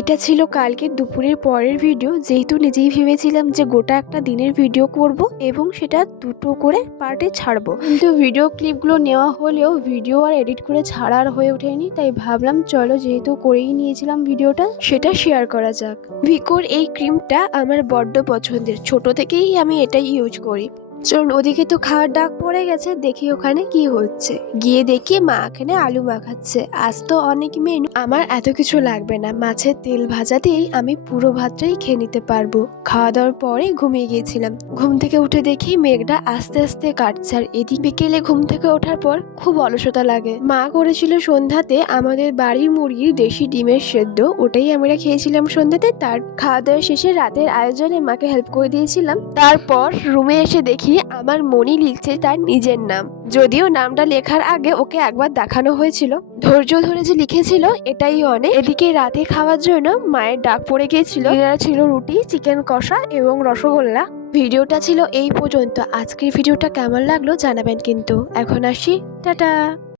এটা ছিল কালকে দুপুরের পরের ভিডিও, যেহেতু নিজেই ভেবেছিলাম যে গোটা একটা দিনের ভিডিও করব এবং সেটা দুটো করে পার্টে ছাড়বো, কিন্তু ভিডিও ক্লিপগুলো নেওয়া হলেও ভিডিও আর এডিট করে ছাড়ার হয়ে ওঠেনি। তাই ভাবলাম চলো, যেহেতু করেই নিয়েছিলাম ভিডিওটা, সেটা শেয়ার করা যাক। ভিকোর এই ক্রিমটা আমার বড্ড পছন্দের, ছোট থেকেই আমি এটাই ইউজ করি। চলুন, ওদিকে তো খাওয়ার ডাক পড়ে গেছে, দেখি ওখানে কি হচ্ছে। গিয়ে দেখি মা এখানে আলু মাখাচ্ছে। আজ তো অনেক মেনু, আমার এত কিছু লাগবে না, মাছের তেল ভাজা দিয়েই আমি পুরো ভাতটাই খেয়ে নিতে পারবো। খাওয়া দাওয়ার পরে ঘুমিয়ে গিয়েছিলাম। ঘুম থেকে উঠে দেখি মেঘটা আস্তে আস্তে কাটছে, আর এদিক বিকেলে ঘুম থেকে ওঠার পর খুব অলসতা লাগে। মা করেছিল সন্ধ্যাতে আমাদের বাড়ির মুরগির দেশি ডিমের সেদ্ধ, ওটাই আমরা খেয়েছিলাম সন্ধ্যাতে। তার খাওয়া দাওয়া শেষে রাতের আয়োজনে মাকে হেল্প করে দিয়েছিলাম। তারপর রুমে এসে দেখি আমার মনি লিখছে তার নিজের নাম, যদিও নামটা লেখার আগে ওকে একবার দেখানো হয়েছিল। ধৈর্য ধরে যে লিখেছিল এটাই অনেক। এদিকে রাতে খাওয়ার জন্য মায়ের ডাক পড়ে গিয়েছিল। ছিল রুটি, চিকেন কষা এবং রসগোল্লা। ভিডিওটা ছিল এই পর্যন্ত। আজকের ভিডিওটা কেমন লাগলো জানাবেন কিন্তু। এখন আসি, টাটা।